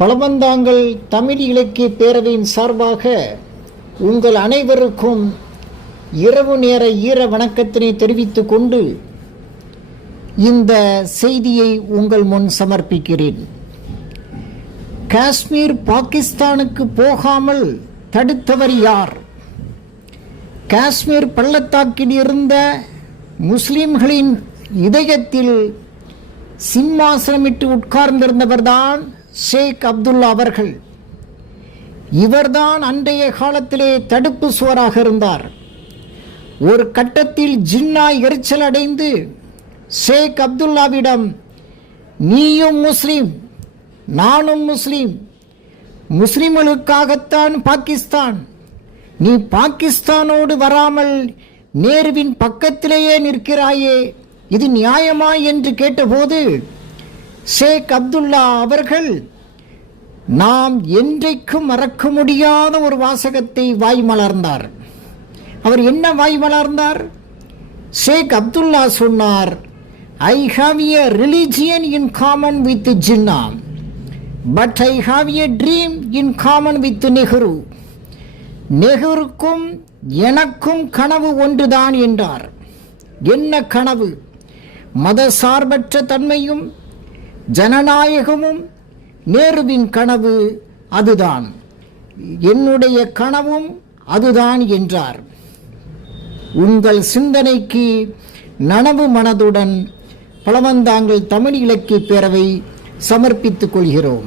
பழவந்தாங்கல் தமிழ் இலக்கிய பேரவையின் சார்பாக உங்கள் அனைவருக்கும் இரவு நேர ஈர வணக்கத்தினை தெரிவித்துக் கொண்டு இந்த செய்தியை உங்கள் முன் சமர்ப்பிக்கிறேன். காஷ்மீர் பாகிஸ்தானுக்கு போகாமல் தடுத்தவர் யார்? காஷ்மீர் பள்ளத்தாக்கில் இருந்த முஸ்லிம்களின் இதயத்தில் சிம்மாசனமிட்டு உட்கார்ந்திருந்தவர்தான் ஷேக் அப்துல்லா அவர்கள். இவர்தான் அன்றைய காலத்திலே தடுப்பு சுவராக இருந்தார். ஒரு கட்டத்தில் ஜின்னா எரிச்சல் அடைந்து ஷேக் அப்துல்லாவிடம், நீயும் முஸ்லிம், நானும் முஸ்லிம், முஸ்லிம்களுக்காகத்தான் பாகிஸ்தான், நீ பாகிஸ்தானோடு வராமல் நேருவின் பக்கத்திலேயே நிற்கிறாயே, இது நியாயமா என்று கேட்டபோது ஷேக் அப்துல்லா அவர்கள் நாம் என்றைக்கும் மறக்க முடியாத ஒரு வாசகத்தை வாய் மலர்ந்தார். அவர் என்ன வாய் மலர்ந்தார்? ஷேக் அப்துல்லா சொன்னார், I have a religion in common with Jinnah, but I have a dream in common with Nehru. நெஹ்ருக்கும் எனக்கும் கனவு ஒன்றுதான் என்றார். என்ன கனவு? மதசார்பற்ற தன்மையும் ஜனநாயகமும். நேருவின் கனவு அதுதான், என்னுடைய கனவும் அதுதான் என்றார். உங்கள் சிந்தனைக்கு நனவு மனதுடன் பழவந்தாங்கல் தமிழ் இலக்கிய பேரவை சமர்ப்பித்துக் கொள்கிறோம்.